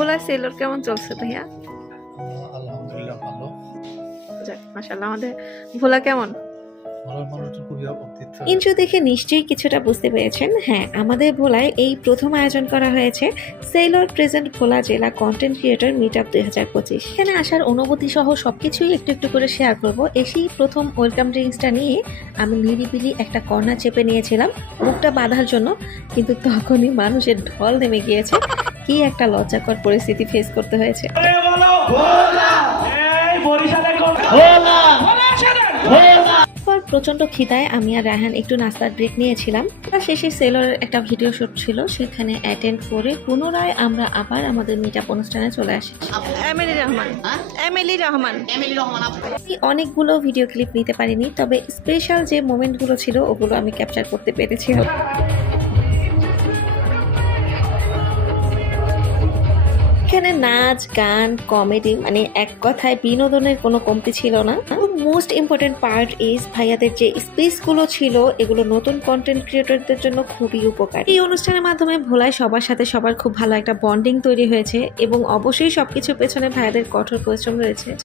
ভোলা সেলর কেমন চলছে ভাইয়া? আলহামদুলিল্লাহ ভালো। যাক মাশাআল্লাহ। আমাদের ভোলা কেমন? ভালো মানুষজন খুবই অতিথি। ইন্ট্রো দেখে নিশ্চয়ই কিছুটা বুঝতে পেরেছেন। হ্যাঁ, আমাদের ভোলায় এই প্রথম আয়োজন করা হয়েছে সেলর প্রেজেন্ট ভোলা জেলা কন্টেন্ট ক্রিয়েটর মিট আপ 2025। এখানে আসার অনুভূতি সহ সবকিছুই একটু একটু করে শেয়ার করব। এসেই প্রথম ওয়েলকাম ড্রিঙ্কসটা নিয়ে আমি নিরিবিলি একটা কর্নার চেপে নিয়েছিলাম মুখটা বাঁধার জন্য, কিন্তু তখনই মানুষের ঢল নেমে গিয়েছে। কি একটা লজ্জাকর পরিস্থিতি ফেস করতে হয়েছে। প্রচন্ড খিদায় আমি আর রায়হান একটু নাস্তার ব্রেক নিয়েছিলাম। তার শেষে সেলরের একটা ভিডিও শুট ছিল, সেখানে অ্যাটেন্ড করে পুনরায় আমরা আবার আমাদের মিট আপ অনুষ্ঠানে চলে আসি। এমিলি রহমান আমি অনেকগুলো ভিডিও ক্লিপ নিতে পারিনি, তবে স্পেশাল যে মোমেন্টগুলো ছিল ওগুলো আমি ক্যাপচার করতে পেরেছিলাম। এখানে নাচ গান কমেডি মানে এক কথায় বিনোদনের কোনো কমতি ছিল না। মোস্ট ইম্পর্টেন্ট পার্ট ইজ ভাইয়াদের যে স্পেসগুলো ছিল এগুলো নতুন কন্টেন্ট ক্রিয়েটরদের জন্য খুবই উপকারী। এই অনুষ্ঠানের মাধ্যমে ভোলায় সবার সাথে সবার খুব ভালো একটা বন্ডিং তৈরি হয়েছে এবং অবশ্যই সবকিছুর পেছনে ভাইয়াদের কঠোর পরিশ্রম রয়েছে।